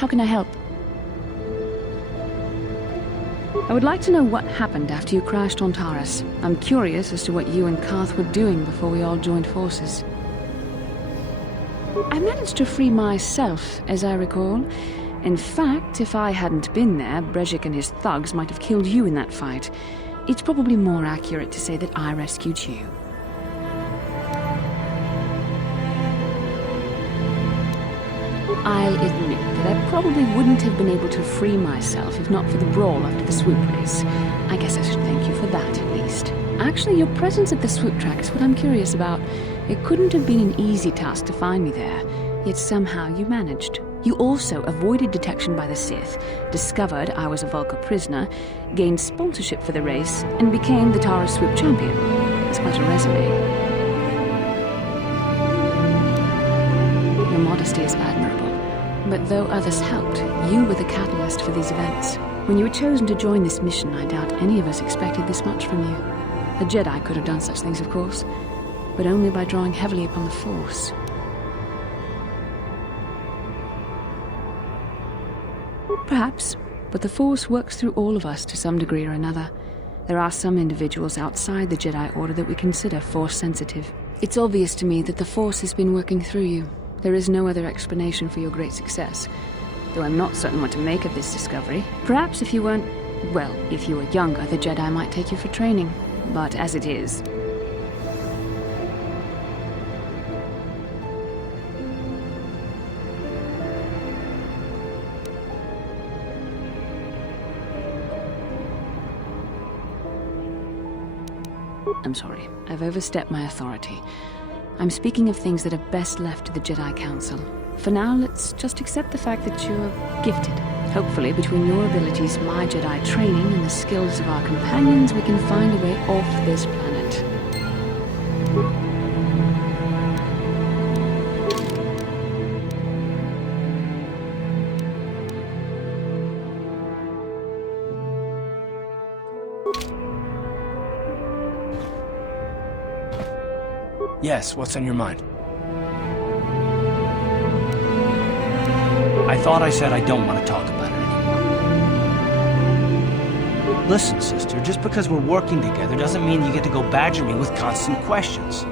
How can I help? I would like to know what happened after you crashed on Taurus. I'm curious as to what you and Karth were doing before we all joined forces. I managed to free myself, as I recall. In fact, if I hadn't been there, Brejik and his thugs might have killed you in that fight. It's probably more accurate to say that I rescued you. I'll admit that I probably wouldn't have been able to free myself if not for the brawl after the swoop race. I guess I should thank you for that, at least. Actually, your presence at the swoop track is what I'm curious about. It couldn't have been an easy task to find me there, yet somehow you managed. You also avoided detection by the Sith, discovered I was a Vulca prisoner, gained sponsorship for the race, and became the Taurus swoop champion. It's quite a resume. Your modesty is admirable. But though others helped, you were the catalyst for these events. When you were chosen to join this mission, I doubt any of us expected this much from you. A Jedi could have done such things, of course, but only by drawing heavily upon the Force. Perhaps, but the Force works through all of us to some degree or another. There are some individuals outside the Jedi Order that we consider Force-sensitive. It's obvious to me that the Force has been working through you. There is no other explanation for your great success, though I'm not certain what to make of this discovery. Perhaps if you weren't... well, if you were younger, the Jedi might take you for training. But as it is... I'm sorry. I've overstepped my authority. I'm speaking of things that are best left to the Jedi Council. For now, let's just accept the fact that you're gifted. Hopefully, between your abilities, my Jedi training, and the skills of our companions, we can find a way off this planet. Yes, what's on your mind? I thought I said I don't want to talk about it anymore. Listen, sister, just because we're working together doesn't mean you get to go badger me with constant questions.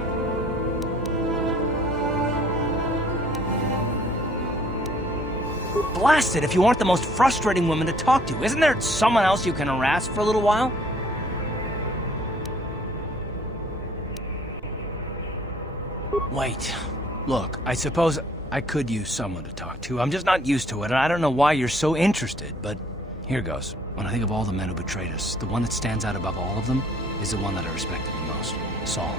Blast it if you aren't the most frustrating woman to talk to. Isn't there someone else you can harass for a little while? Wait. Look, I suppose I could use someone to talk to. I'm just not used to it, and I don't know why you're so interested, but here goes. When I think of all the men who betrayed us, the one that stands out above all of them is the one that I respected the most. Saul.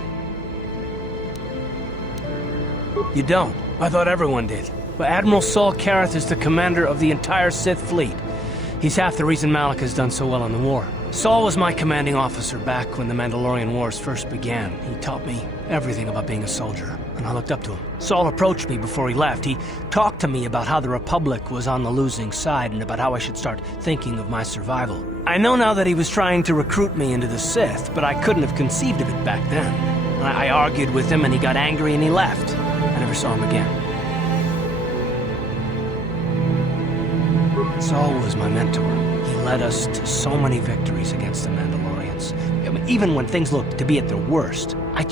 You don't? I thought everyone did. But Admiral Saul Karath is the commander of the entire Sith fleet. He's half the reason Malak has done so well in the war. Saul was my commanding officer back when the Mandalorian Wars first began. He taught me everything about being a soldier, and I looked up to him. Saul approached me before he left. He talked to me about how the Republic was on the losing side and about how I should start thinking of my survival. I know now that he was trying to recruit me into the Sith, but I couldn't have conceived of it back then. I argued with him and he got angry and he left. I never saw him again. Saul was my mentor. He led us to so many victories against the Mandalorians. I mean, even when things looked to be at their worst, I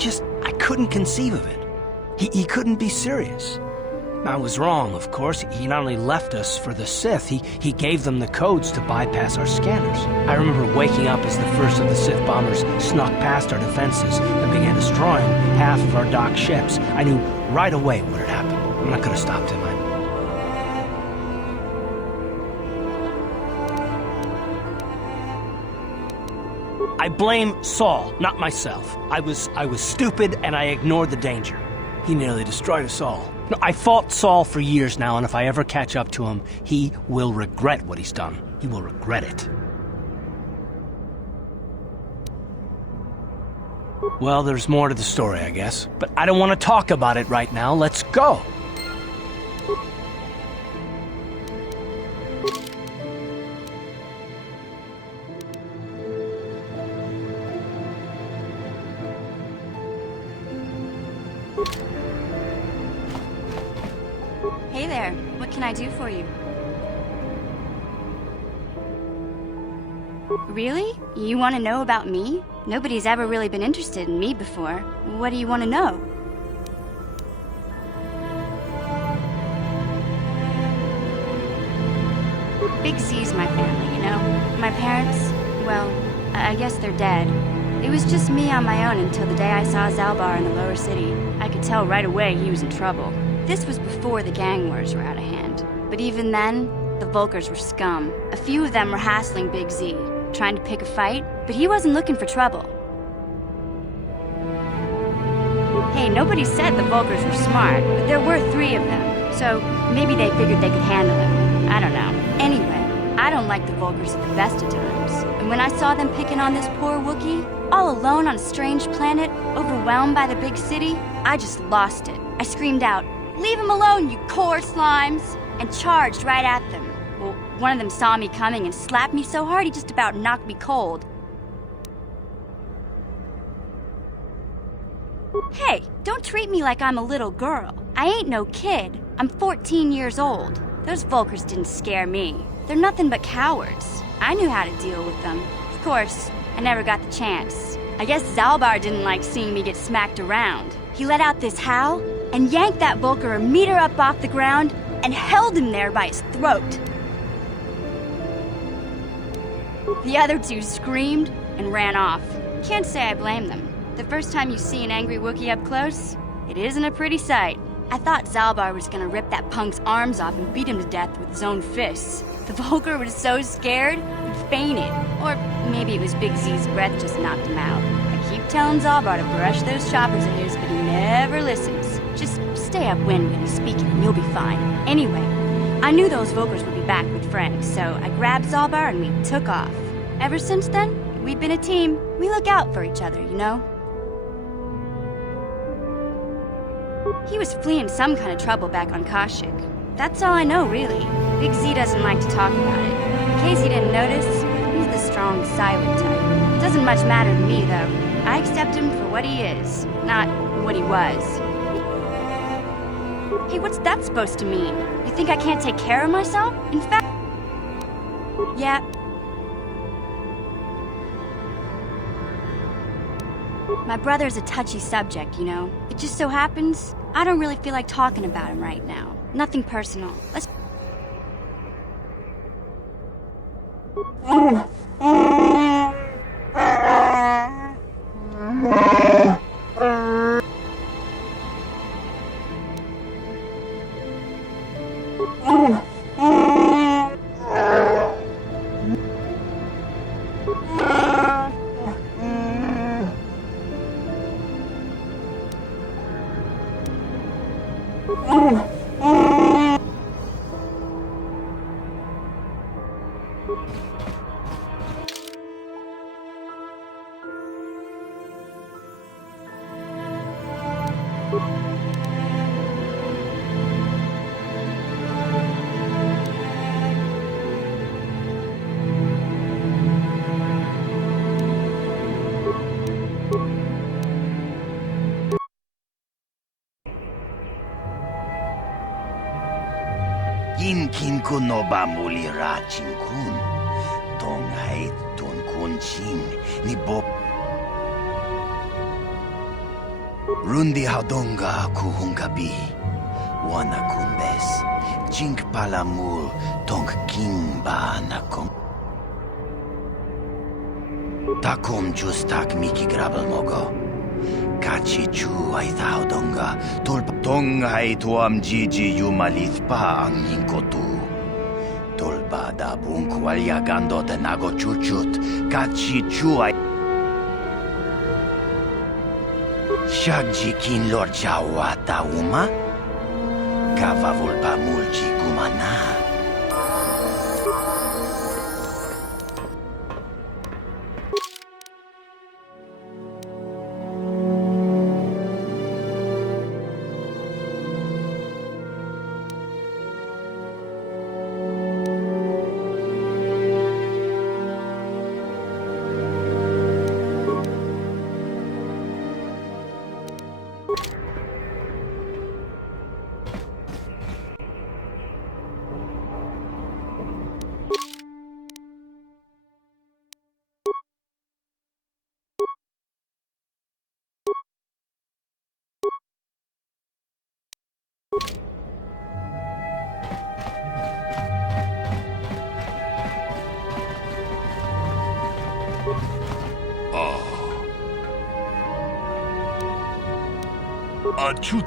couldn't conceive of it. He couldn't be serious. I was wrong, of course. He not only left us for the Sith, he gave them the codes to bypass our scanners. I remember waking up as the first of the Sith bombers snuck past our defenses and began destroying half of our docked ships. I knew right away what had happened. I'm not gonna stop him. I blame Saul, not myself. I was stupid and I ignored the danger. He nearly destroyed us all. No, I fought Saul for years now, and if I ever catch up to him, he will regret what he's done. He will regret it. Well, there's more to the story, I guess. But I don't want to talk about it right now. Let's go. Hey there, what can I do for you? Really? You want to know about me? Nobody's ever really been interested in me before. What do you want to know? Big Z's my family, you know? My parents, well, I guess they're dead. It was just me on my own until the day I saw Zalbar in the lower city. I could tell right away he was in trouble. This was before the gang wars were out of hand. But even then, the Volkers were scum. A few of them were hassling Big Z, trying to pick a fight, but he wasn't looking for trouble. Hey, nobody said the Volkers were smart, but there were 3 of them, so maybe they figured they could handle him. I don't know. Anyway, I don't like the Volkers at the best of times. And when I saw them picking on this poor Wookiee, all alone on a strange planet, overwhelmed by the big city, I just lost it. I screamed out, "Leave him alone, you core slimes!" and charged right at them. Well, one of them saw me coming and slapped me so hard he just about knocked me cold. Hey, don't treat me like I'm a little girl. I ain't no kid. I'm 14 years old. Those Volkers didn't scare me. They're nothing but cowards. I knew how to deal with them. Of course, I never got the chance. I guess Zalbar didn't like seeing me get smacked around. He let out this howl and yanked that Volker a meter up off the ground and held him there by his throat. The other 2 screamed and ran off. Can't say I blame them. The first time you see an angry Wookiee up close, it isn't a pretty sight. I thought Zalbar was gonna rip that punk's arms off and beat him to death with his own fists. The Volker was so scared, he fainted. Or maybe it was Big Z's breath just knocked him out. I keep telling Zalbar to brush those choppers of his, but he never listens. Just stay upwind when he's speaking and you'll be fine. Anyway, I knew those Volkers would be back with friends, so I grabbed Zalbar and we took off. Ever since then, we've been a team. We look out for each other, you know? He was fleeing some kind of trouble back on Kashyyyk. That's all I know, really. Big Z doesn't like to talk about it. In case you didn't notice, he's the strong, silent type. Doesn't much matter to me, though. I accept him for what he is, not what he was. Hey, what's that supposed to mean? You think I can't take care of myself? In fact... Yeah. My brother's a touchy subject, you know? It just so happens, I don't really feel like talking about him right now. Nothing personal. Let's... Kin kun no ba muli ra chin kun. Tong hai tun kun chin ni bo. Rundi hadonga kuhungabi. Wana kun bes. Chink palamul tong king ba na kom. Takom justak miki grabel mogo. Kachi chu ay hadonga. Tong hai tuam jiji yumalit pa ang ninkotu. Tolba da bunk walyagando te nago chuchut. Kachi chu ay... Shagji kin lor jawata uma? Kava volba mulji kumana. 아주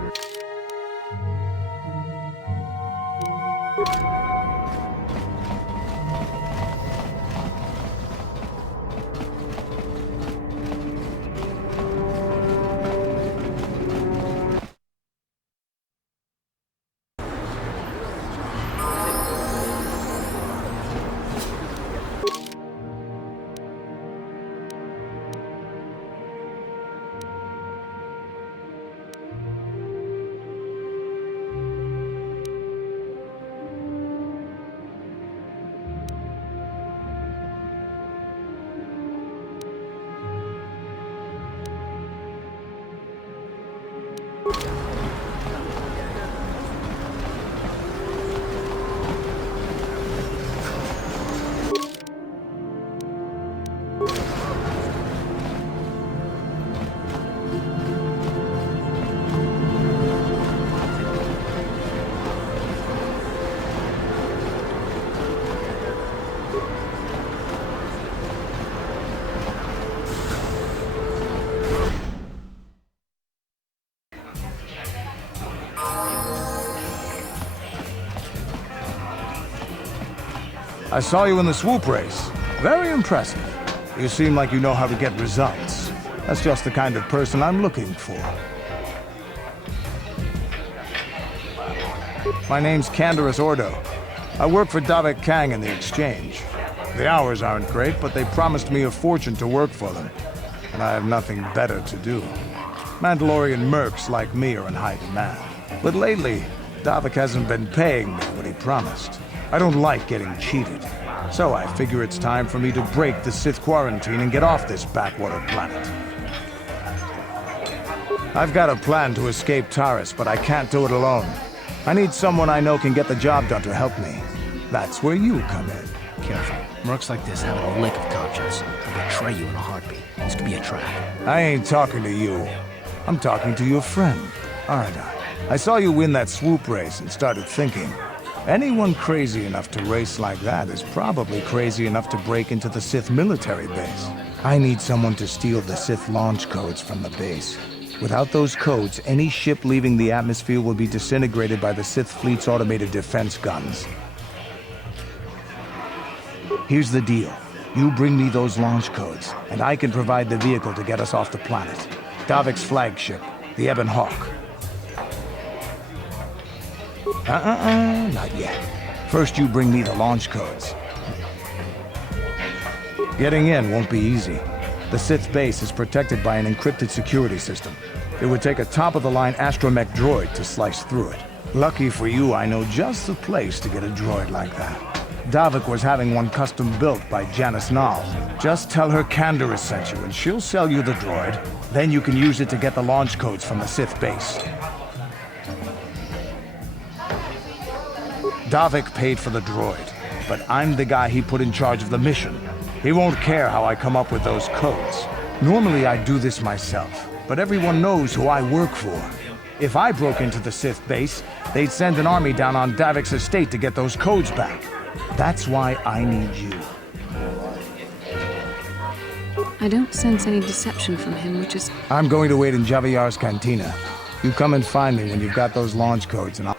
I saw you in the swoop race. Very impressive. You seem like you know how to get results. That's just the kind of person I'm looking for. My name's Canderous Ordo. I work for Davik Kang in the exchange. The hours aren't great, but they promised me a fortune to work for them. And I have nothing better to do. Mandalorian mercs like me are in high demand. But lately, Davik hasn't been paying me what he promised. I don't like getting cheated. So I figure it's time for me to break the Sith quarantine and get off this backwater planet. I've got a plan to escape Taris, but I can't do it alone. I need someone I know can get the job done to help me. That's where you come in. Careful. Mercs like this haven't a lick of conscience. They'll betray you in a heartbeat. This could be a trap. I ain't talking to you. I'm talking to your friend, aren't I? I saw you win that swoop race and started thinking, anyone crazy enough to race like that is probably crazy enough to break into the Sith military base. I need someone to steal the Sith launch codes from the base. Without those codes, any ship leaving the atmosphere will be disintegrated by the Sith fleet's automated defense guns. Here's the deal. You bring me those launch codes, and I can provide the vehicle to get us off the planet. Davik's flagship, the Ebon Hawk. Not yet. First you bring me the launch codes. Getting in won't be easy. The Sith base is protected by an encrypted security system. It would take a top-of-the-line astromech droid to slice through it. Lucky for you, I know just the place to get a droid like that. Davik was having one custom built by Janice Nall. Just tell her Canderous sent you, and she'll sell you the droid. Then you can use it to get the launch codes from the Sith base. Davik paid for the droid, but I'm the guy he put in charge of the mission. He won't care how I come up with those codes. Normally I'd do this myself, but everyone knows who I work for. If I broke into the Sith base, they'd send an army down on Davik's estate to get those codes back. That's why I need you. I don't sense any deception from him, which is... I'm going to wait in Javier's cantina. You come and find me when you've got those launch codes and I'll...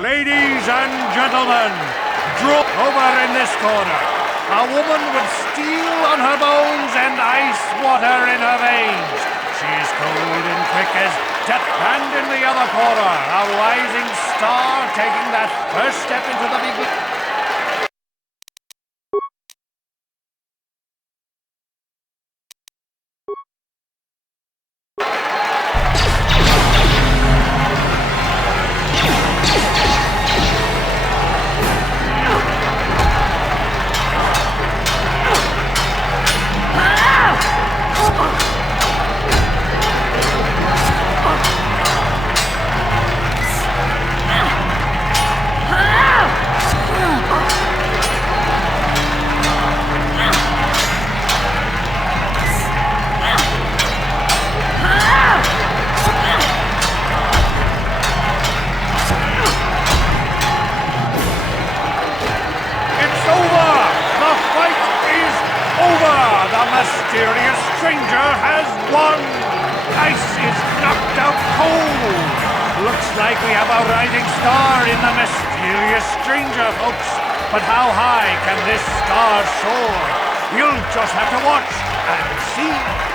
Ladies and gentlemen, draw over in this corner. A woman with steel on her bones and ice water in her veins. She is cold and quick as death, and in the other corner, a rising star taking that first step into the big... cold. Looks like we have a rising star in the mysterious stranger, folks. But how high can this star soar? You'll just have to watch and see.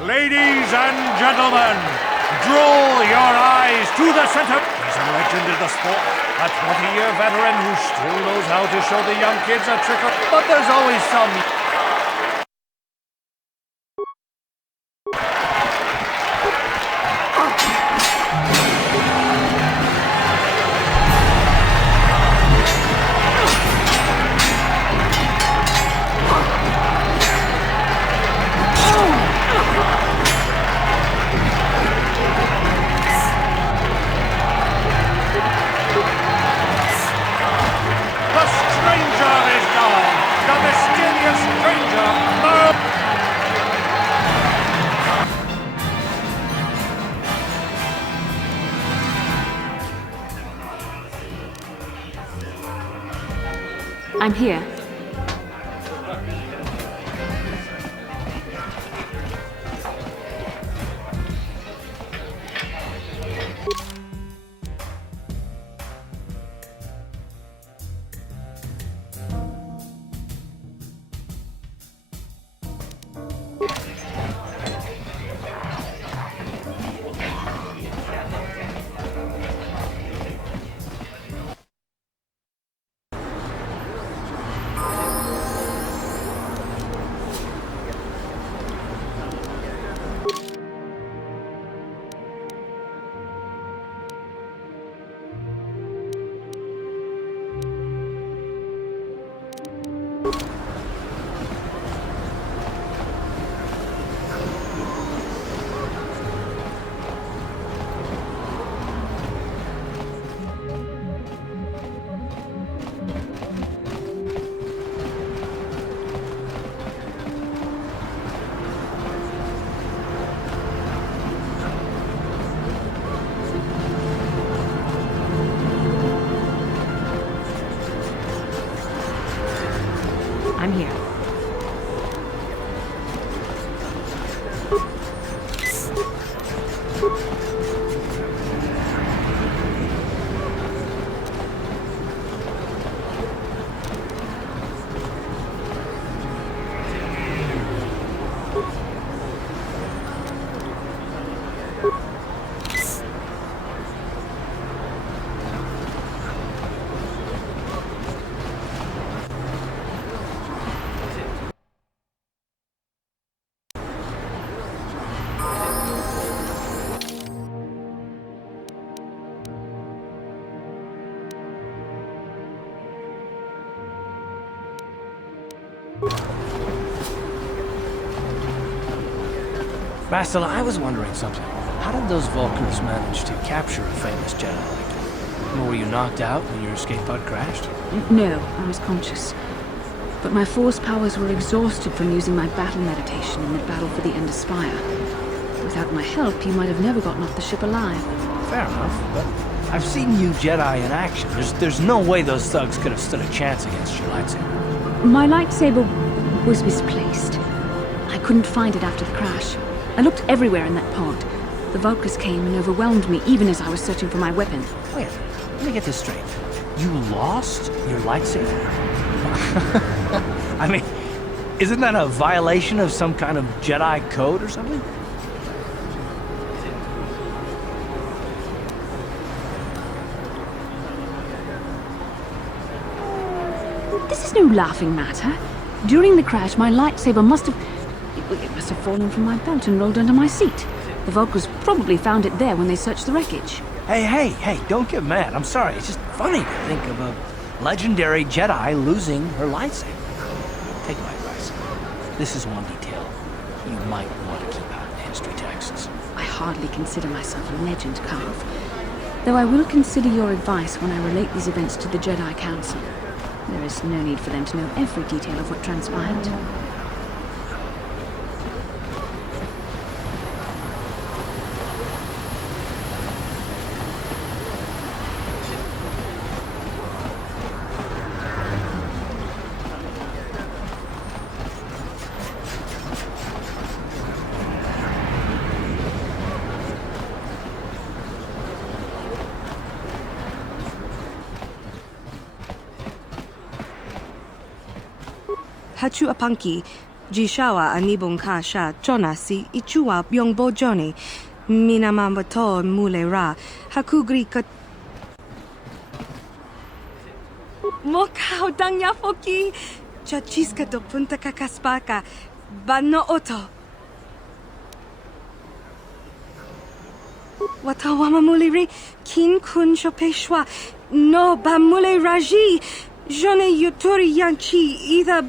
Ladies and gentlemen, draw your eyes to the center. He's a legend in the sport, a 20-year veteran who still knows how to show the young kids a trick. But there's always some... I'm here. I'm here. Bastila, I was wondering something. How did those Vulcans manage to capture a famous Jedi like you? Were you knocked out when your escape pod crashed? No, I was conscious. But my force powers were exhausted from using my battle meditation in the battle for the Ender Spire. Without my help, you might have never gotten off the ship alive. Fair enough, but I've seen you Jedi in action. There's no way those thugs could have stood a chance against your lightsaber. My lightsaber was misplaced. I couldn't find it after the crash. I looked everywhere in that pod. The Vulcans came and overwhelmed me even as I was searching for my weapon. Wait, let me get this straight. You lost your lightsaber? I mean, isn't that a violation of some kind of Jedi code or something? This is no laughing matter. During the crash, my lightsaber must have... It must have fallen from my belt and rolled under my seat. The Vulcans probably found it there when they searched the wreckage. Hey, don't get mad. I'm sorry. It's just funny to think of a legendary Jedi losing her lightsaber. Take my advice. This is one detail you might want to keep out of the history texts. I hardly consider myself a legend, Carve. Though I will consider your advice when I relate these events to the Jedi Council. There is no need for them to know every detail of what transpired. Hachu apanki, jishawa anibong kasha chona si ichua byongbo joni, minamambato mule ra, hakugri kat... Mokao dangyafoki, chachiska do punta kakaspaka, bano oto. Watawama muliri, kin kun shopeshwa, no bamule raji, jone yuturi yanchi either...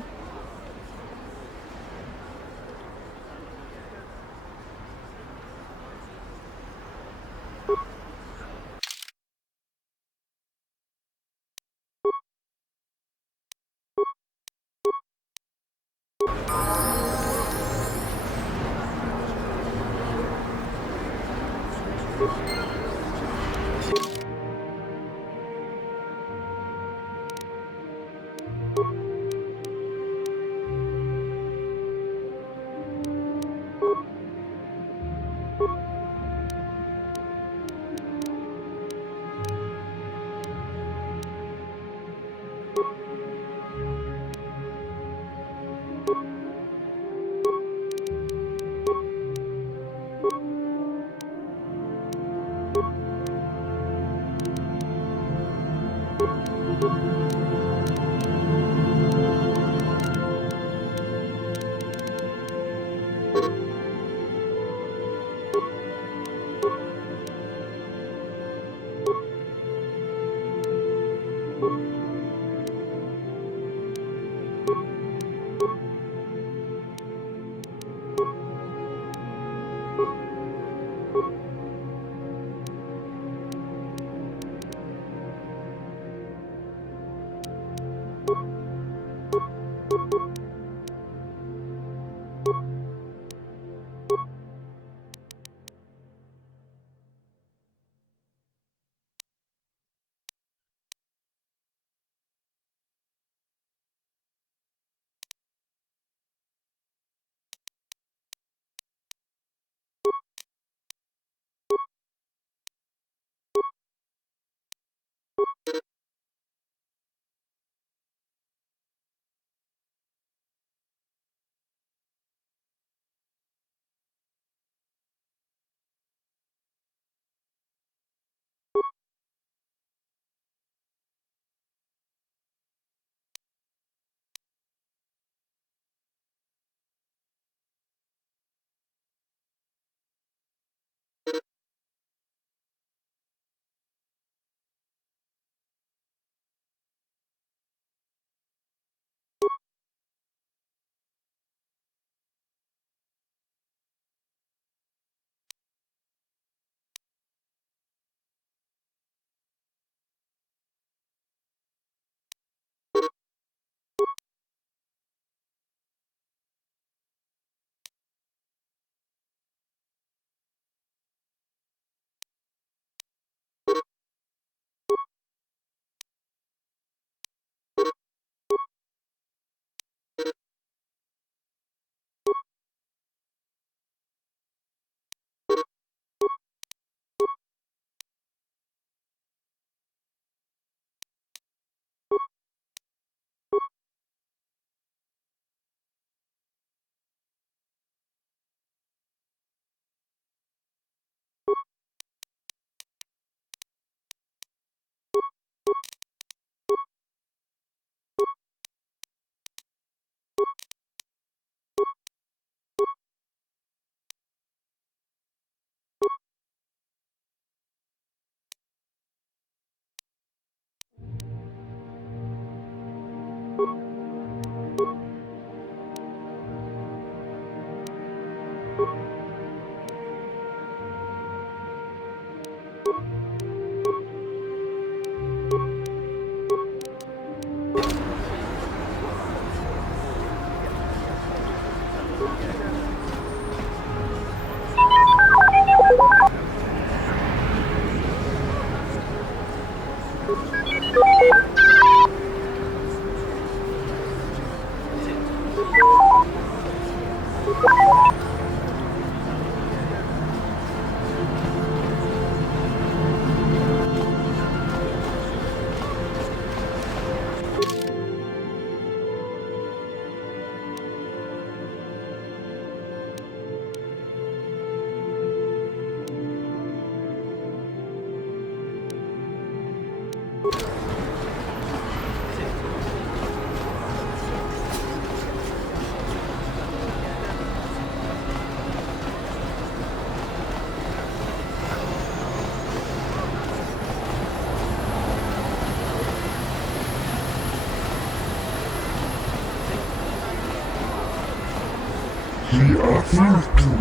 She offered to.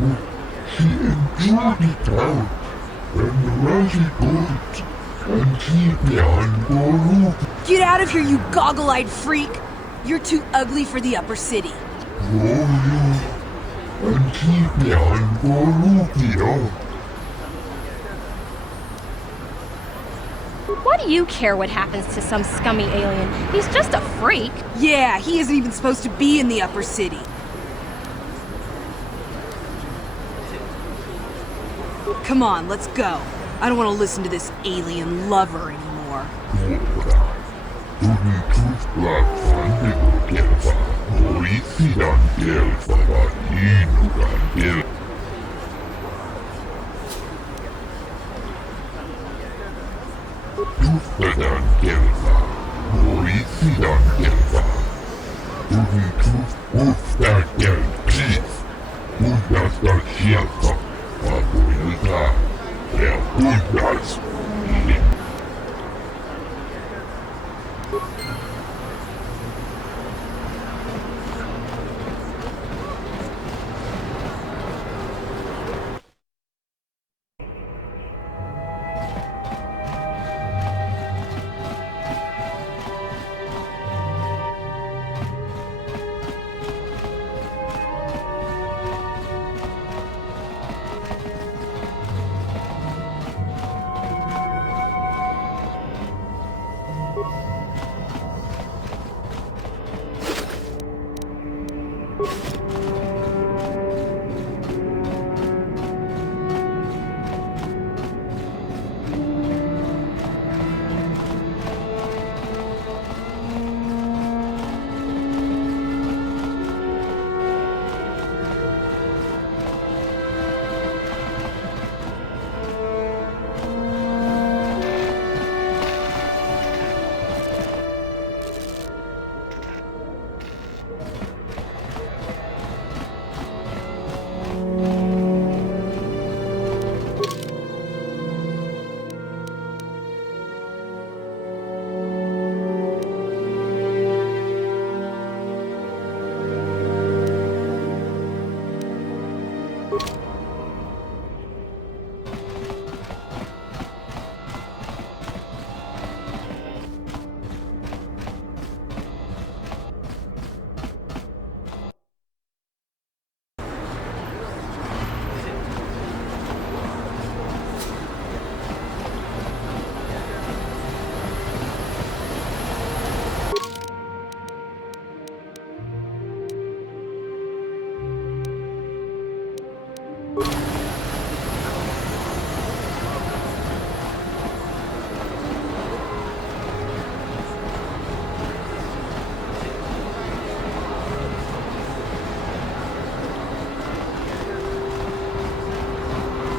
She enjoyed it out. And Raji good. And keep behind Guru. Get out of here, you goggle-eyed freak! You're too ugly for the upper city. And keep behind Guru. Why do you care what happens to some scummy alien? He's just a freak. Yeah, he isn't even supposed to be in the upper city. Come on, let's go. I don't want to listen to this alien lover anymore.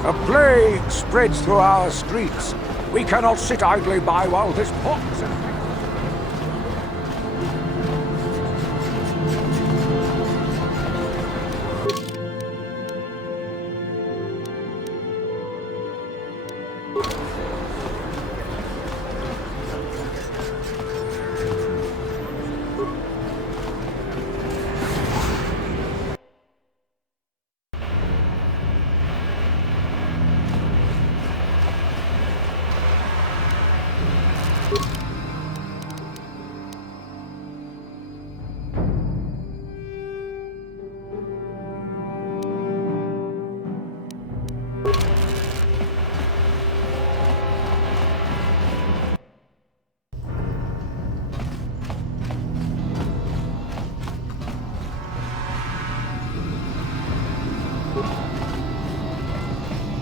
A plague spreads through our streets. We cannot sit idly by while this pox infects.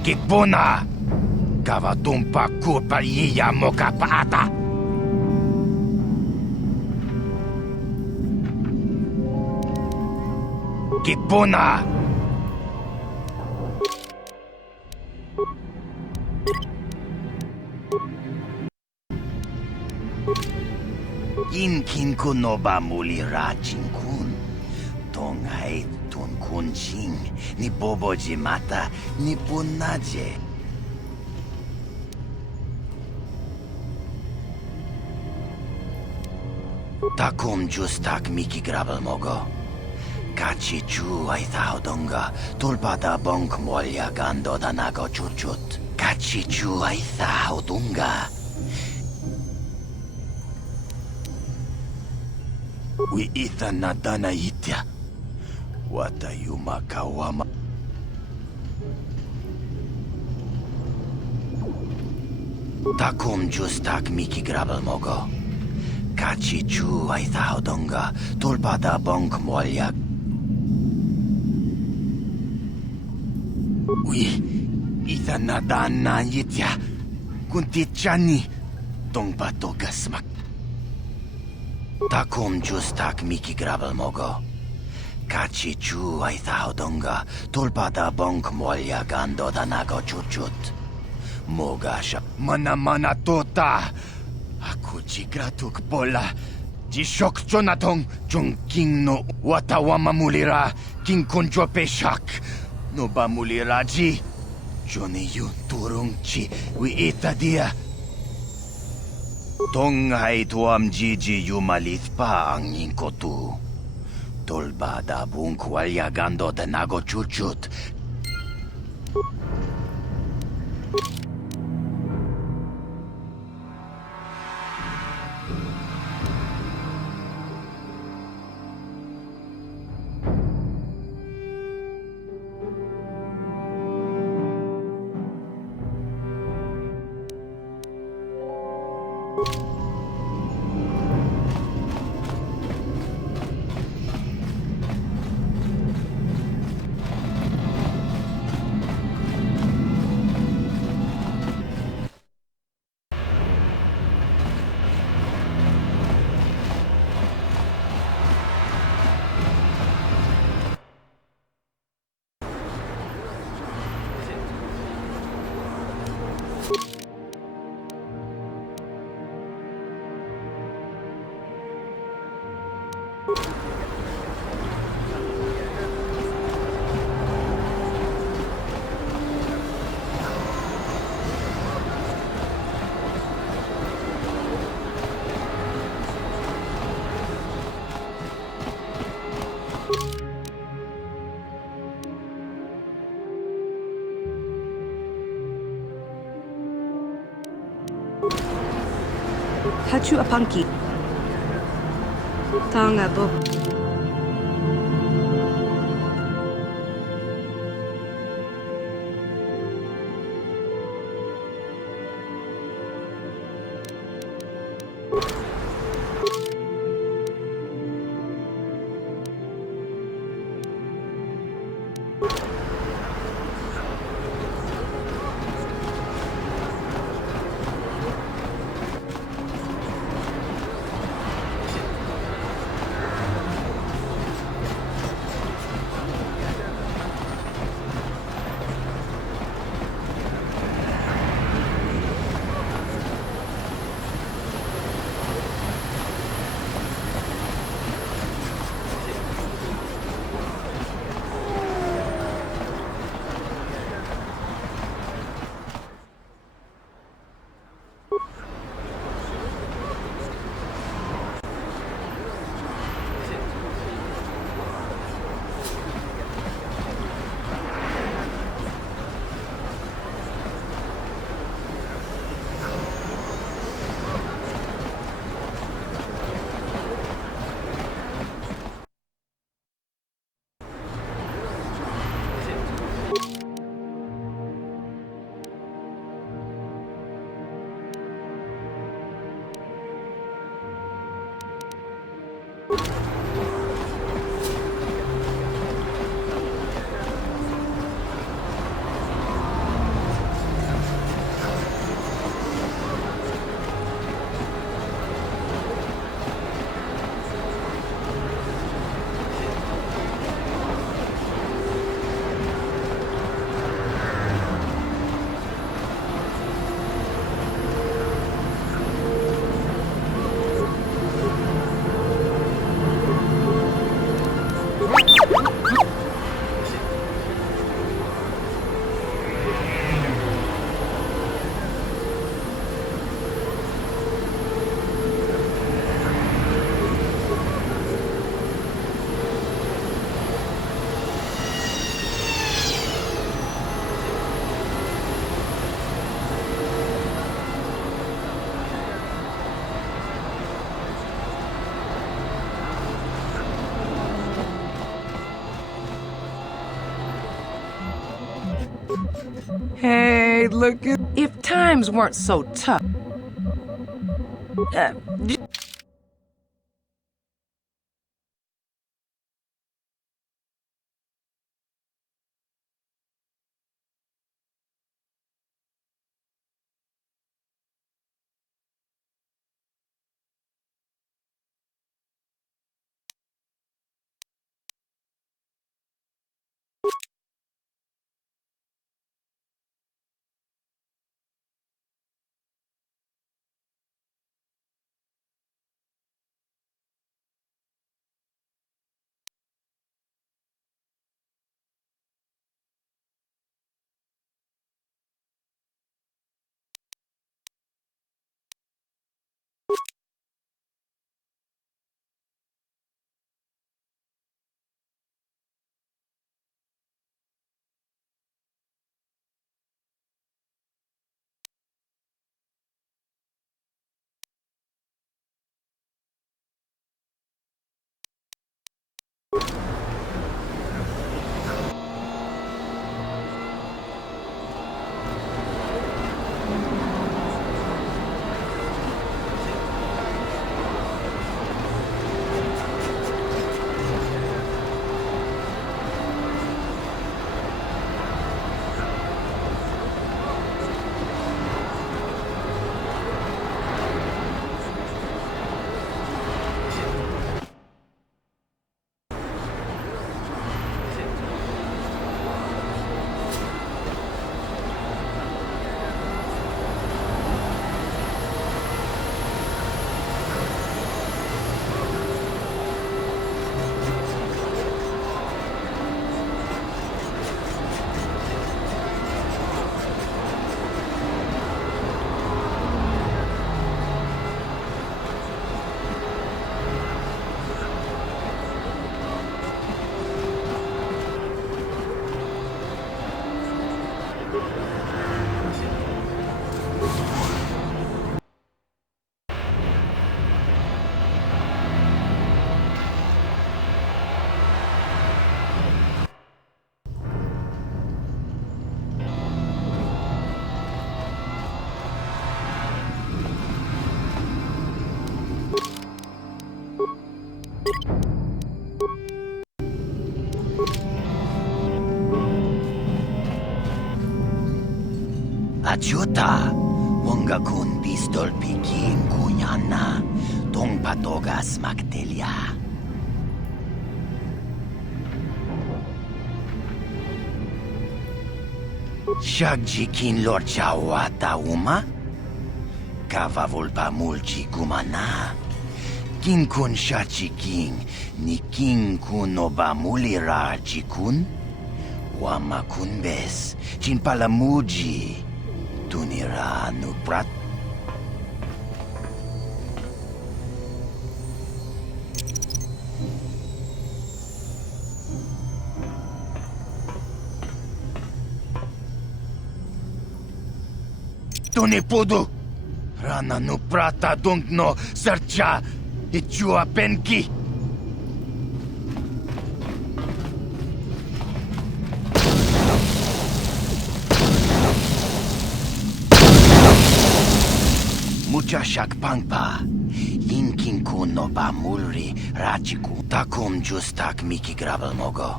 Kipuna! Kavatumpa kupa iya moka paata! Kipuna! Inkin kuno ba muli rajin kun? Tongay tun kunching ni boboji mata ni punaje. Takum justak miki grabal mogo. 같이 주의사오던가 돌바다 벙크 몰려간도다 나고 주춧 같이 주의사오던가 위 이사나다나 이tia 와타유마카와마 타콤 주스탁 미키 그라벨 먹어 같이 주의사오던가 돌바다 벙크 몰려 위 이사나다나 이tia 군티찬니 동바토가스막 타콤 주스탁 미키 그라벨 먹어 같이 주의사오던가 돌바다 벙크 몰려간도다 나고 주춧 모가샤 마나마나 또따 아쿠 지그라툭 볼라 지쇼크 조나통 종킹노 와타와마 물리라 킹콘조 페샥 노바 물리라지 조니윤 투룽치 위이타디아 동하이 도암지지 유말리스파 앙닌코투 돌바다 붕크 왈야간도다 나고 주춧 Hachu apanki. Tanga bo. Hey, look at... If times weren't so tough... Ajuta, wonga kun pistol pikin kunyana, tong patogas magtelia. Shagjikin lorchawata uma, kavavulpa mulchi gumana. Kin kun shachiking, ni kin kun obamulira jikun, wama kun bes, chin palamuji. Tunira nuprat. Tunipudu. Rana nuprata dungno sercha ichua penki. Muchashak pangpa, yinkin kuno ba mulri rachiku, takum justak miki grabel mogo.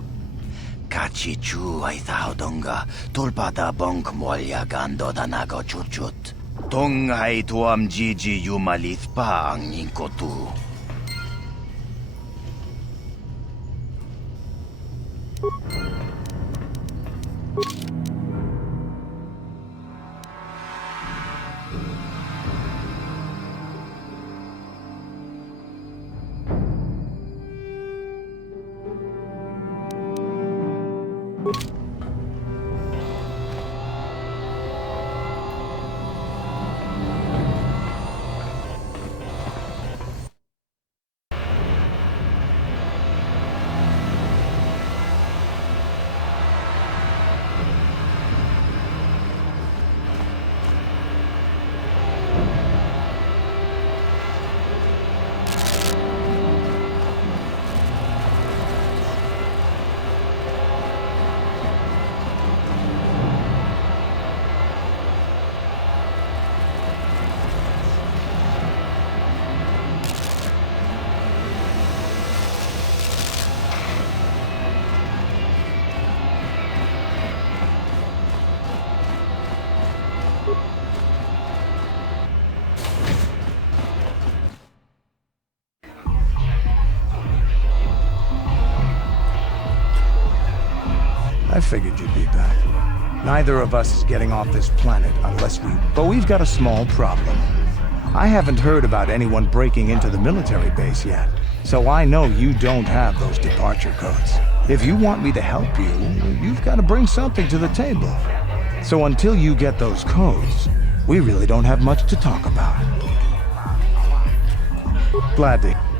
Kachi chu ay thaudonga, tulpada bonk molya gando danago chuchut. Tong ay tuam jiji yumalith pa ang yinkotu. I figured you'd be back. Neither of us is getting off this planet unless we... But we've got a small problem. I haven't heard about anyone breaking into the military base yet, so I know you don't have those departure codes. If you want me to help you, you've got to bring something to the table. So until you get those codes, we really don't have much to talk about. Glad to...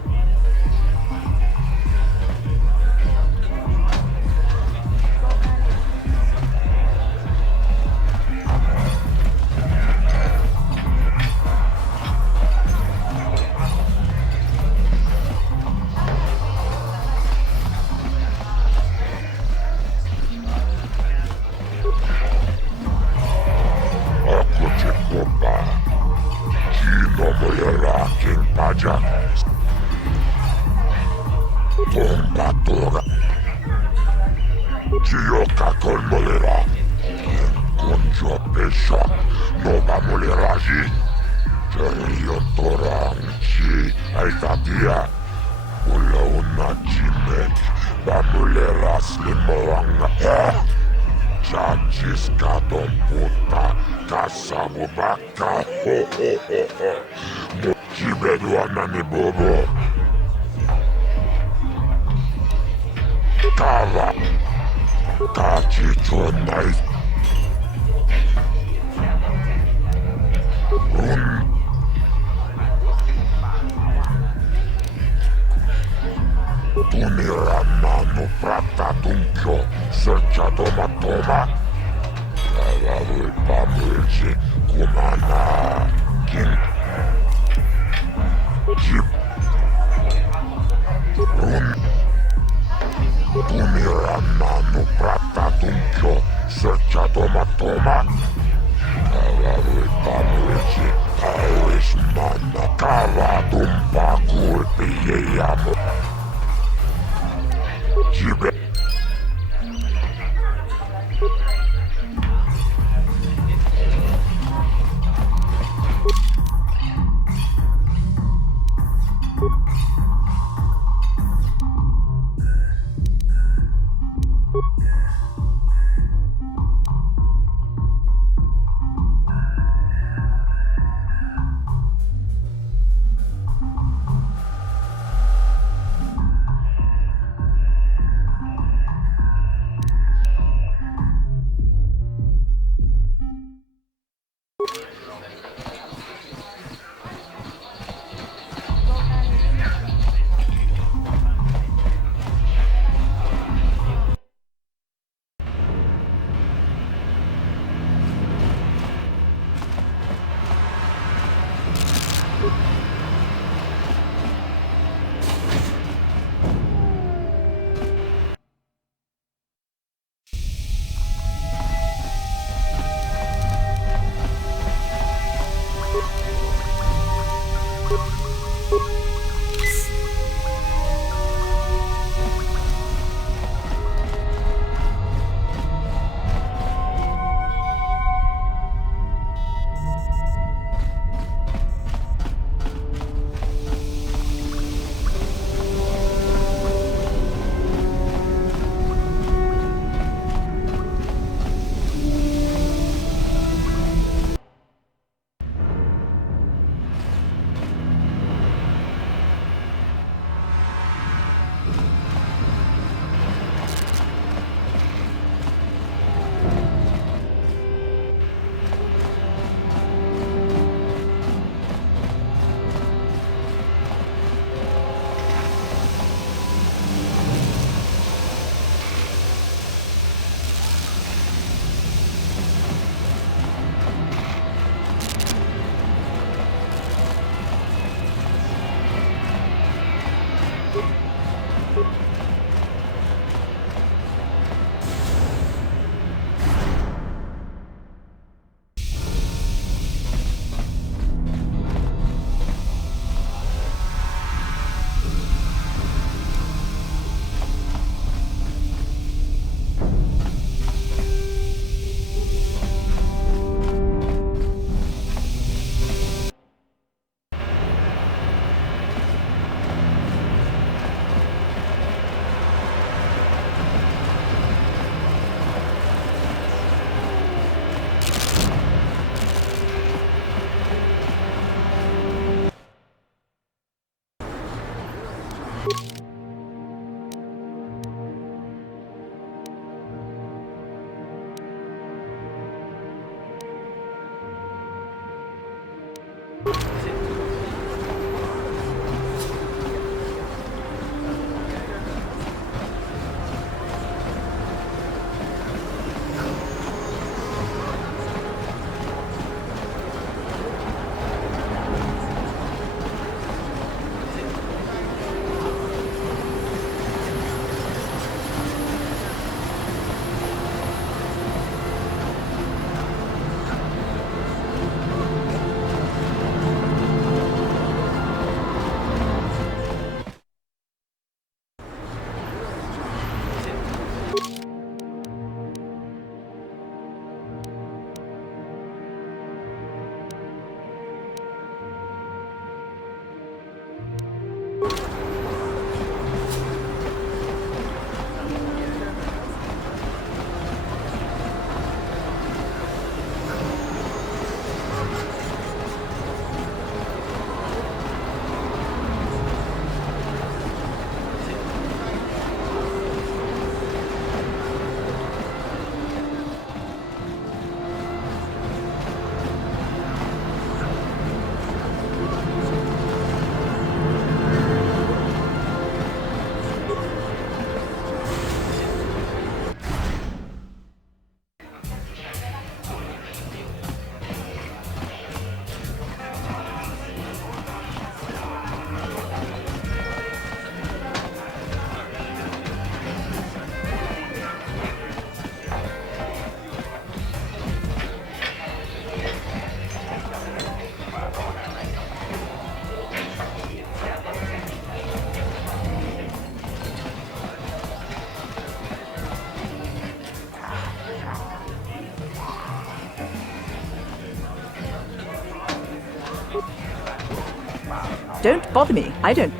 Don't bother me. I don't...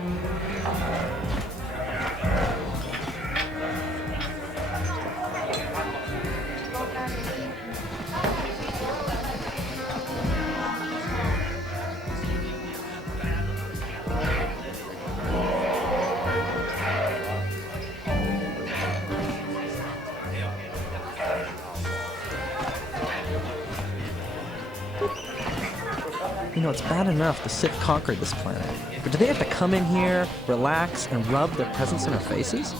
You know, it's bad enough the Sith conquered this planet, but do they have to come in here, relax, and rub their presence in our faces?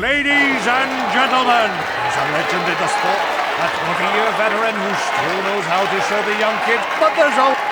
Ladies and gentlemen, there's a legend in the sport, a 20-year veteran who still knows how to show the young kids, but there's a...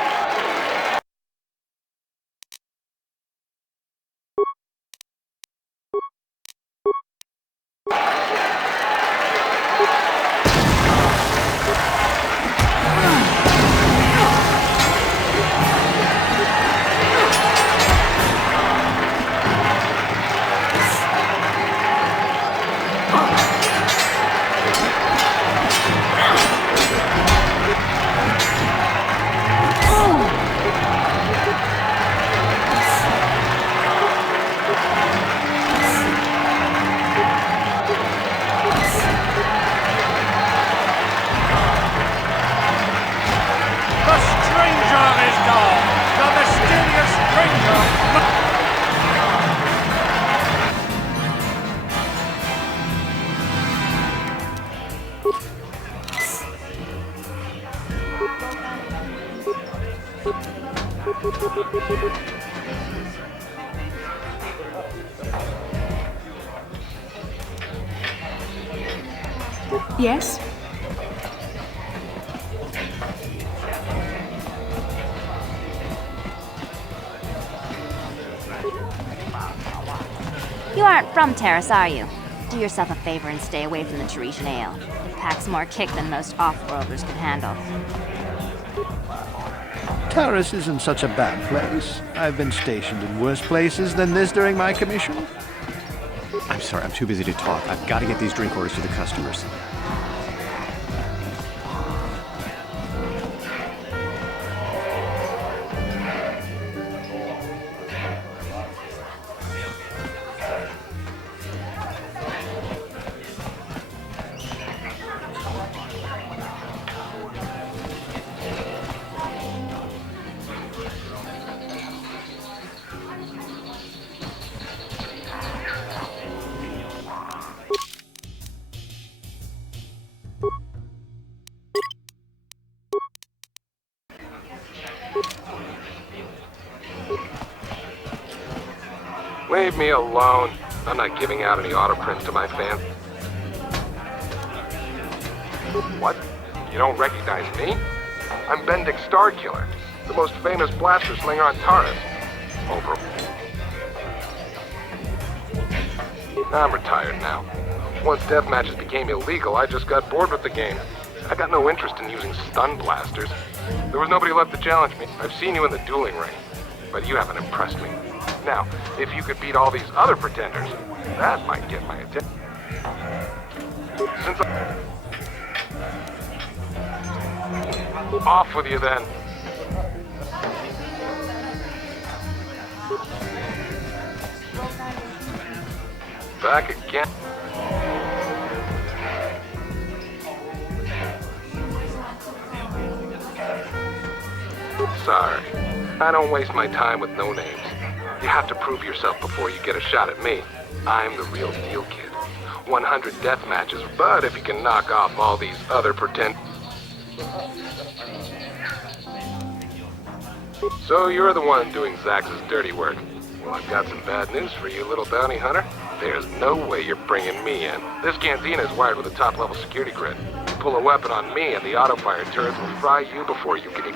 Yes? You aren't from Terrace, are you? Do yourself a favor and stay away from the Teresian ale. It packs more kick than most off-worlders can handle. Terrace isn't such a bad place. I've been stationed in worse places than this during my commission. I'm sorry, I'm too busy to talk. I've got to get these drink orders to the customers. Leave me alone. I'm not giving out any auto prints to my fans. What? You don't recognize me? I'm Bendick Starkiller, the most famous blaster slinger on Taurus. Over. I'm retired now. Once death matches became illegal, I just got bored with the game. I got no interest in using stun blasters. There was nobody left to challenge me. I've seen you in the dueling ring, but you haven't impressed me. Now, if you could beat all these other pretenders, that might get my attention. Since off with you then. Back again. Sorry. I don't waste my time with no names. You have to prove yourself before you get a shot at me. I'm the real deal, kid. 100 death matches, but if you can knock off all these other pretend... So you're the one doing Zax's dirty work. Well, I've got some bad news for you, little bounty hunter. There's no way you're bringing me in. This cantina is wired with a top-level security grid. You pull a weapon on me and the auto-fire turrets will fry you before you can...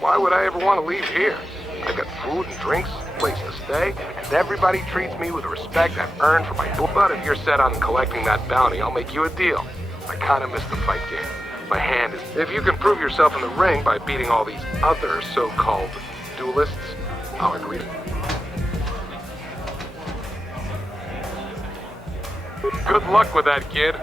Why would I ever want to leave here? I've got food and drinks, a place to stay, and everybody treats me with the respect I've earned for my... But if you're set on collecting that bounty, I'll make you a deal. I kind of miss the fight game. My hand is... If you can prove yourself in the ring by beating all these other so-called duelists, I'll agree to... Good luck with that, kid.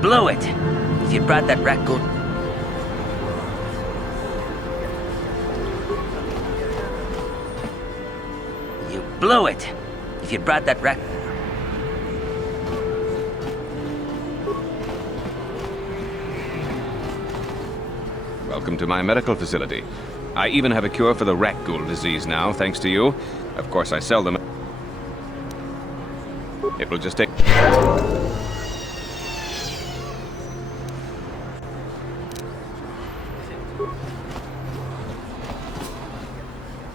Blow it! If you brought that rat gold... You blow it! If you brought that rat... Welcome to my medical facility. I even have a cure for the rat ghoul disease now, thanks to you. Of course, I sell them. It will just take...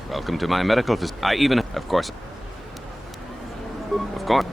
Welcome to my medical facility. I even... Of course... Of course...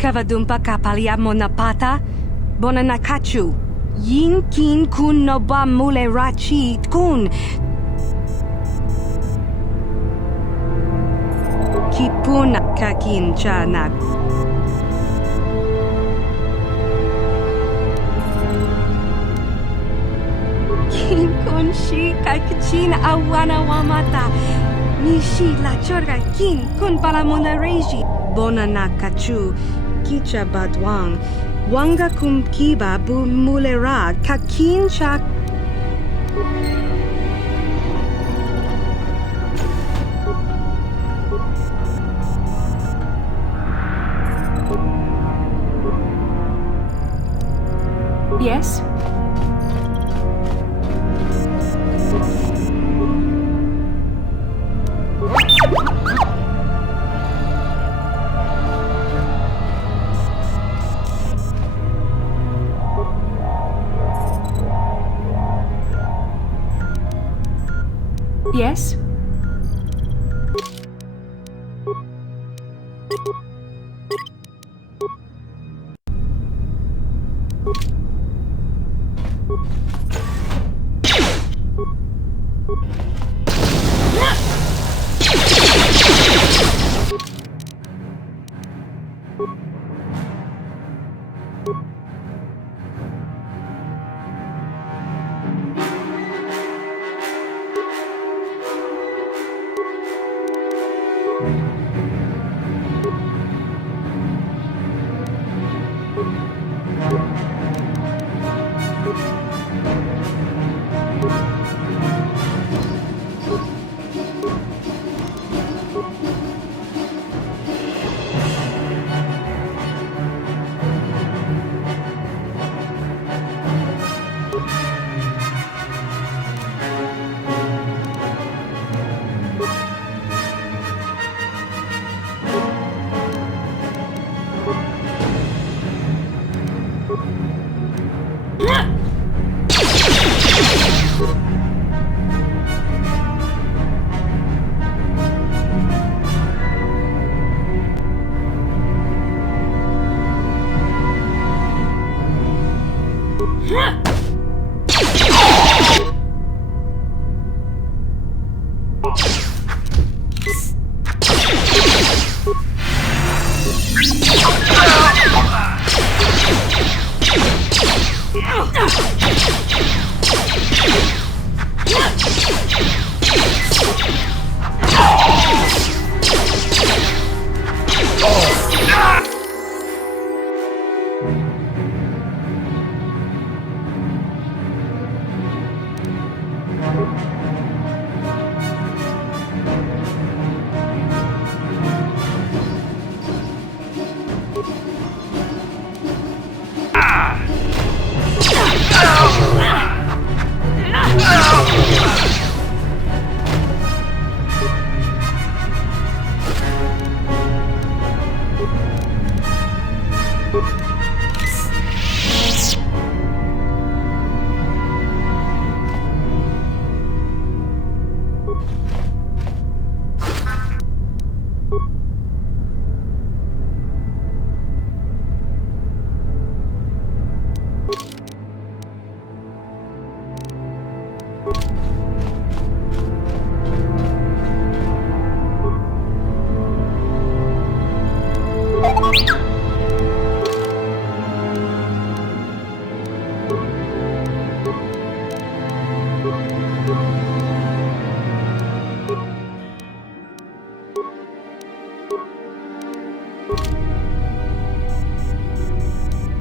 Kavadumpa kapalia monapata, bonanakachu, yin kin kun noba mule rachi kun. Kipuna kakin chana. Kin kun shi kakichin awana wamata. Nishi la chorga kin kun palamona reji. Bona nakachu. Kicha badwang. Wanga kum kiba bu mulera. Kakin chak. Yes? Yes?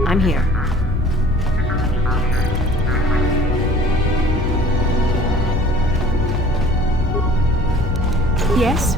I'm here. Yes?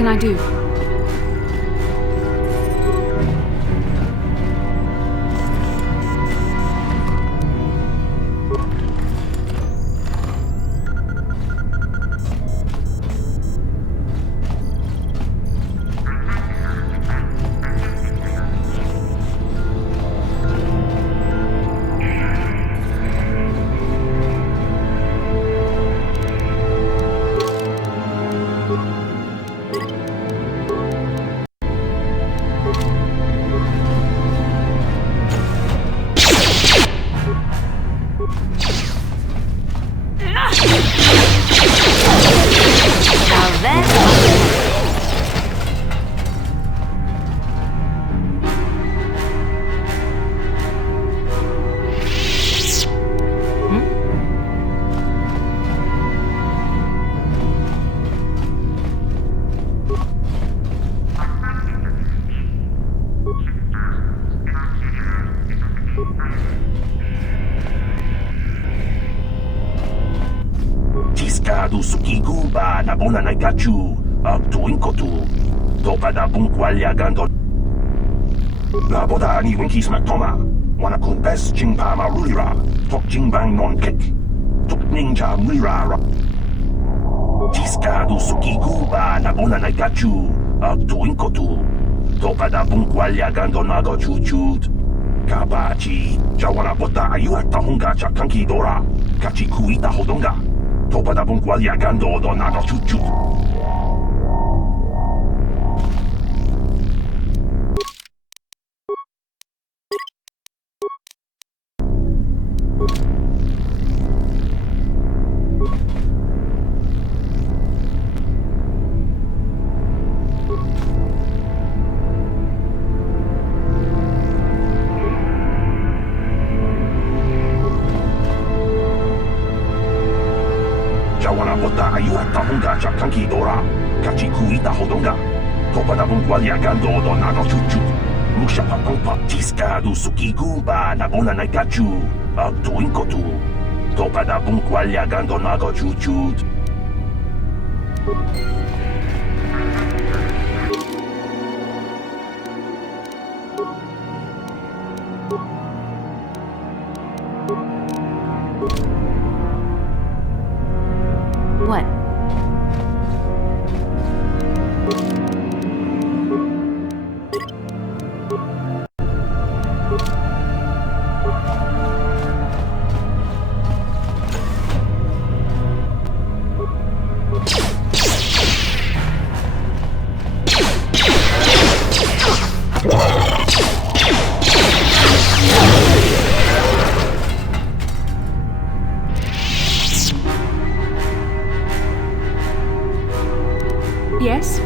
can I do? Sukiguba na bona na gachu tu inkotu topa da bunkwalya gando la boda ni winki smaktoma wana kun bes jingpa marulira tok jingbang non kick tok ninja murira tiska du sukiguba na bona na gachu tu inkotu topa da bunkwalya gando nago chuchut kabachi jawana boda ayuha tahunga cha kanki dora kachi kuita hodonga topa da bunkwalya gando do nago chuchut. Kanki dora, kachi kuita hodonga. Topa da bunkwalya gando do nago chuchut. Musha papampa tiska du sukiguba na bona na gachu. Tu inkotu. Topa da bunkwalya gando nago chuchut. What? Yes?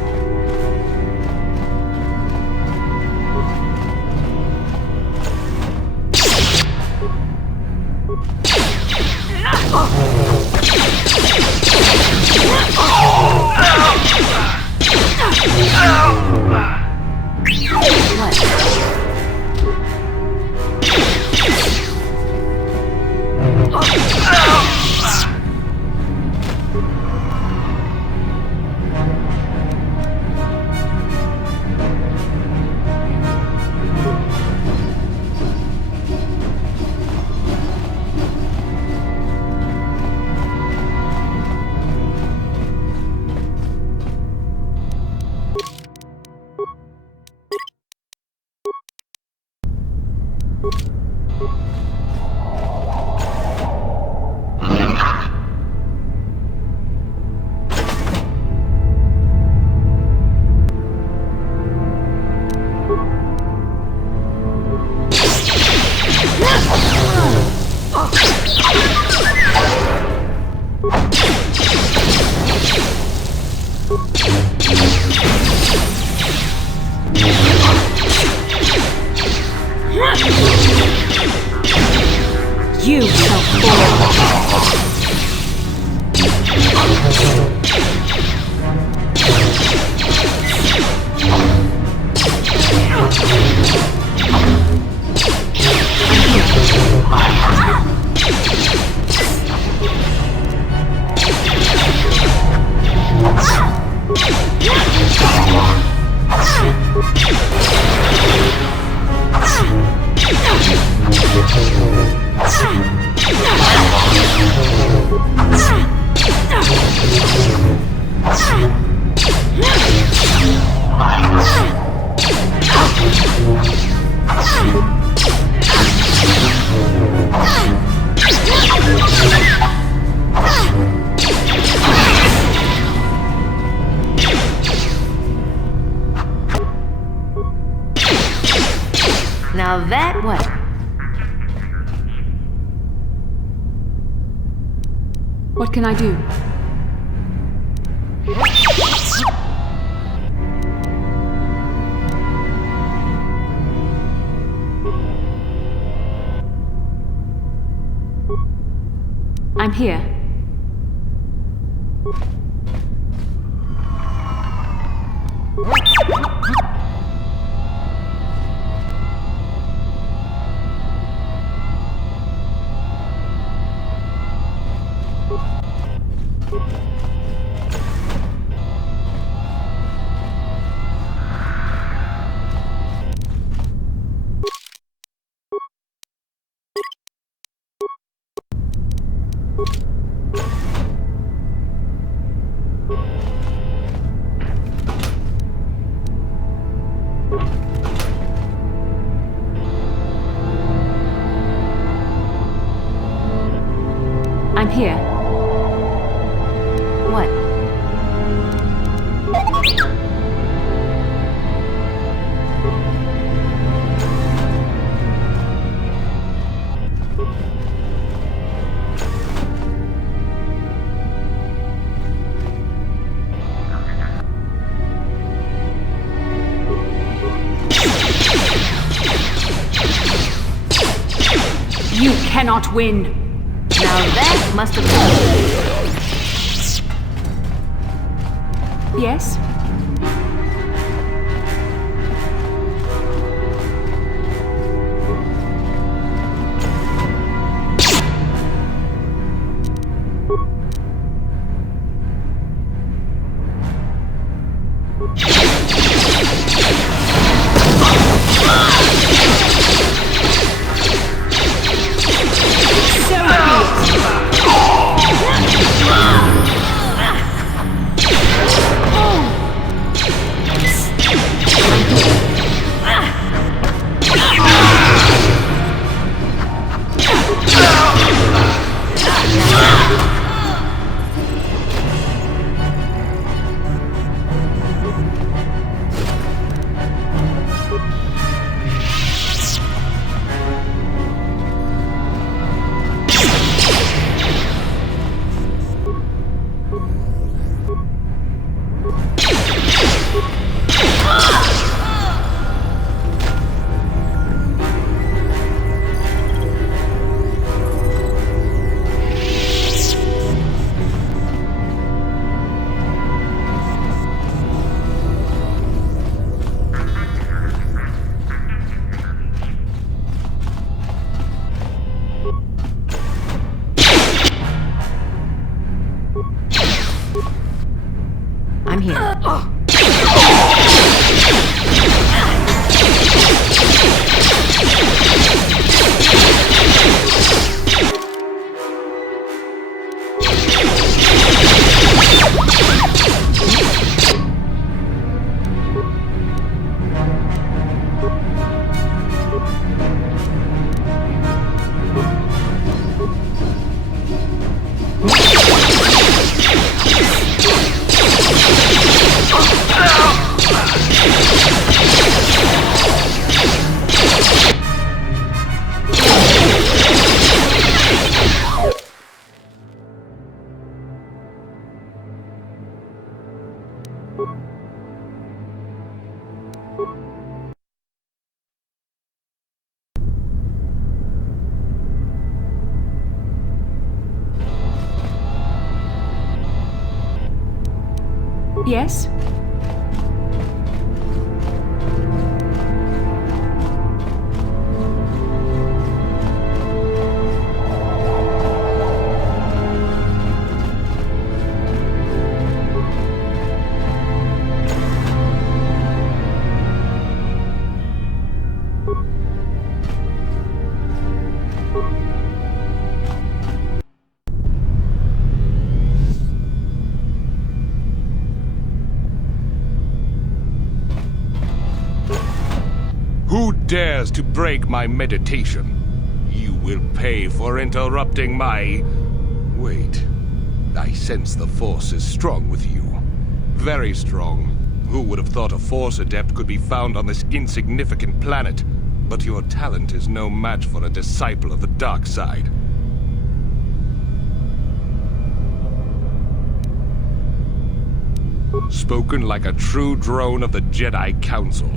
What can I do? I'm here. I'm here. What? You cannot win! Now that must have been... Yes? I'm here. Yes? Who dares to break my meditation? You will pay for interrupting my... Wait. I sense the Force is strong with you. Very strong. Who would have thought a Force adept could be found on this insignificant planet? But your talent is no match for a disciple of the dark side. spoken like a true drone of the Jedi Council.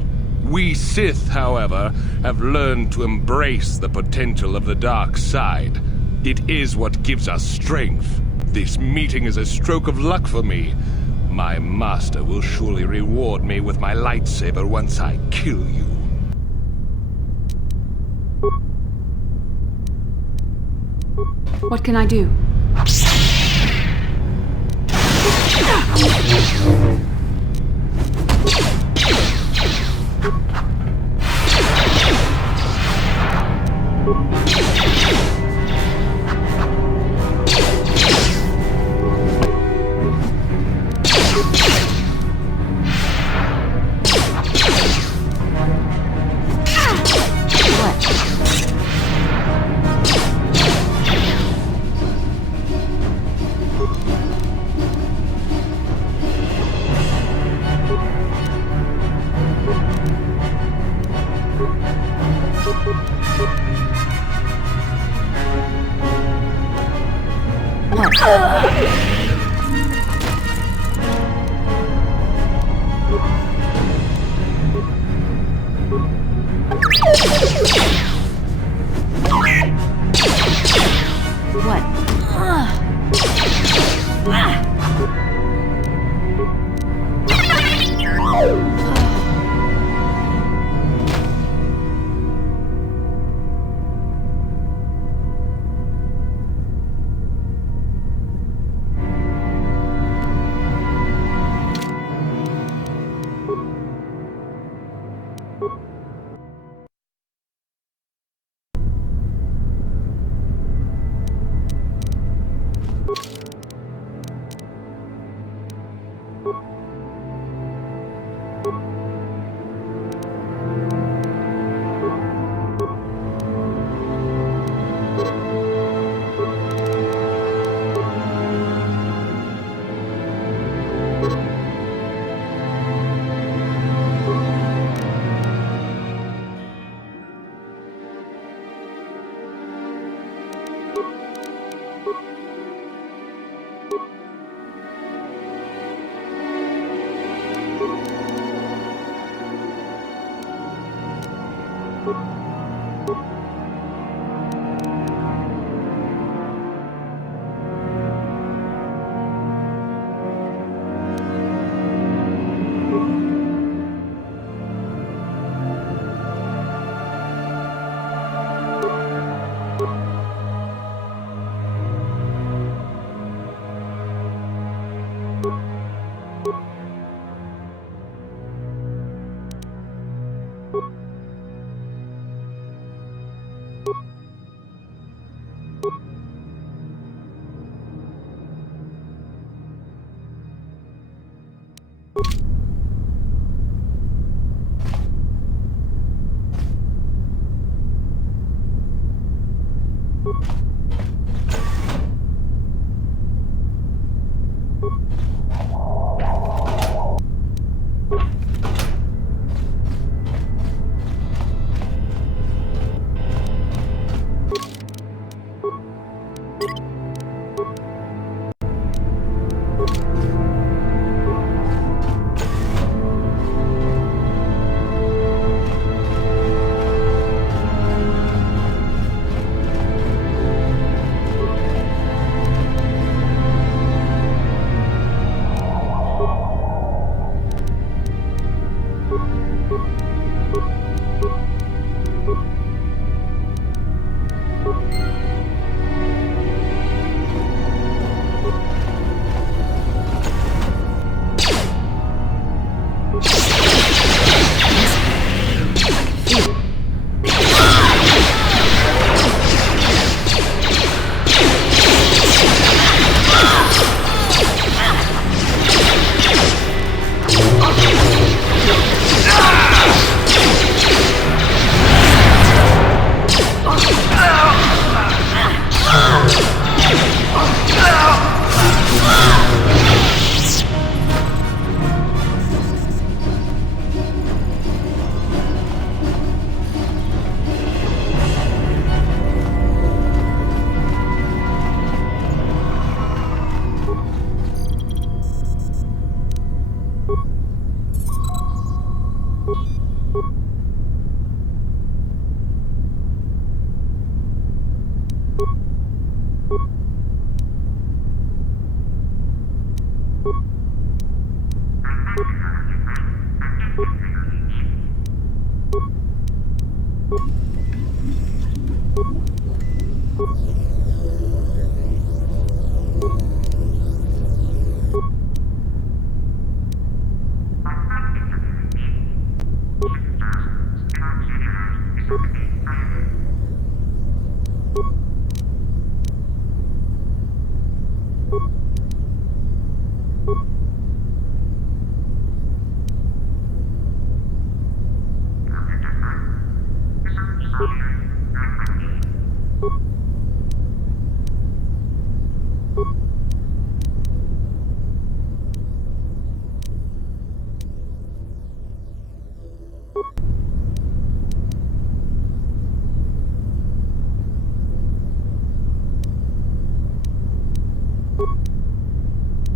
We Sith, however, have learned to embrace the potential of the dark side. It is what gives us strength. This meeting is a stroke of luck for me. My master will surely reward me with my lightsaber once I kill you. What can I do?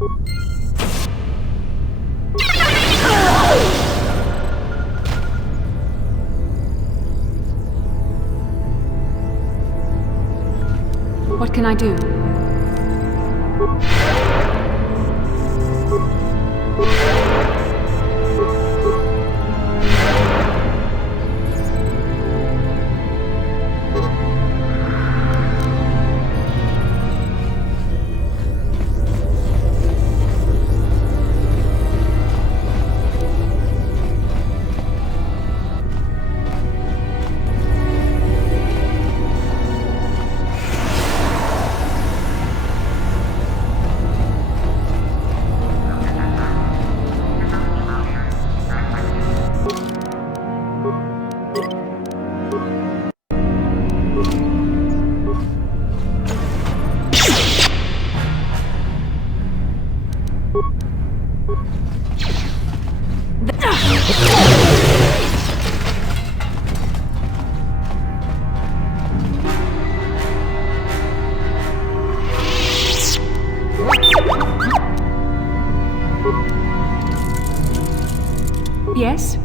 What can I do? Yes?